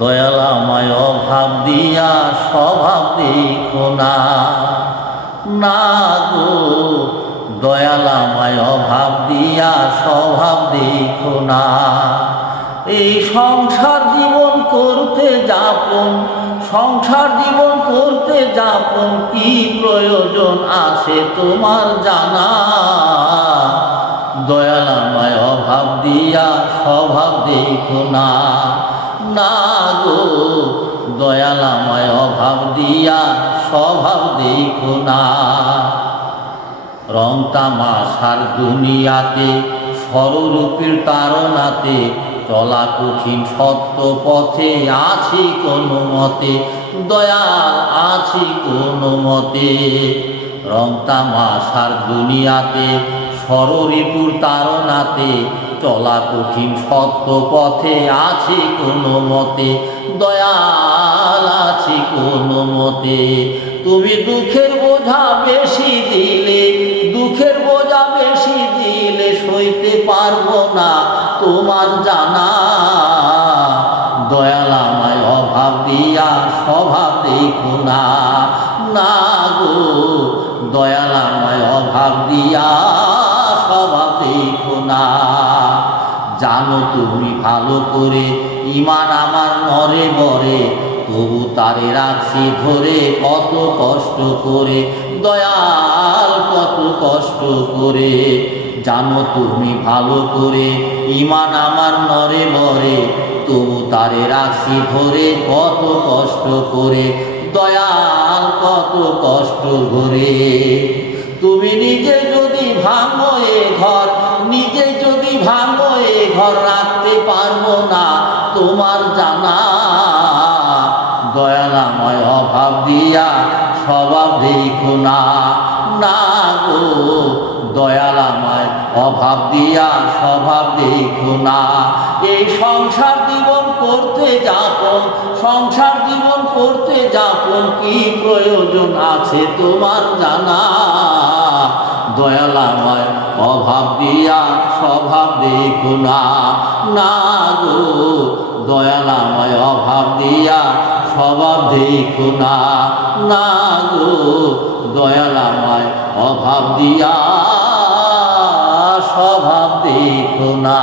দয়াল আমায় অভাব দিয়া স্বভাব দেখো না, না গো দয়াল আমায় অভাব দিয়া স্বভাব দেখো না। এই সংসার জীবন করতে যাপন, সংসার জীবন করতে যাপন কি প্রয়োজন আছে তোমার জানা? দয়াল আমায় অভাব দিয়া স্বভাব দেখো না, না গো দয়াল আমায় অভাব দিয়া স্বভাব দেখো না। রং তামাশার দুনিয়াতে সররূপের তাড়নাতে চলা কঠিন সত্য পথে আছি কোনো মতে, দয়াল আছি কোনো মতে। রং তামাশার দুনিয়াতে সররিপুর তাড়নাতে চলা কঠিন সত্য পথে আছি কোনো মতে, দয়াল আছি কোনো মতে। তুমি দুঃখের বোঝা বেশি দিলে, দুঃখের বোঝা বেশি দিলে সইতে পারবো না তোমার জানা। দয়াল আমায় অভাব দিয়া স্বভাব দেখো না, না গো দয়াল আমায় অভাব দিয়া স্বভাব দেখো না। জানো তুমি ভালো করে ইমান আমার মরে বরে, তবু তারে রাখছি ধরে কত কষ্ট করে, দয়াল কত কষ্ট করে। জানো তুমি ভালো করে ইমান আমার নরে বরে, তবু তারে রাখছি ধরে কত কষ্ট করে, দয়াল কত কষ্ট করে। তুমি নিজে যদি ভাঙো এ ঘর, নিজে যদি ভাঙো এ ঘর রাখতে পারবো না তোমার জানা। দয়াল আমায় অভাব দিয়া স্বভাব দেখো না, না গো দয়াল আমায় অভাব দিয়া স্বভাব দেখো না। এই সংসার জীবন করতে যাপন, সংসার জীবন করতে যাপন কি প্রয়োজন আছে তোমার জানা? দয়াল আমায় অভাব দিয়া স্বভাব দেখো না, না গো দয়াল আমায় অভাব দিয়া স্বভাব দেখো না, না গো দয়াল আমায় অভাব দিয়া স্বভাব দেখো না।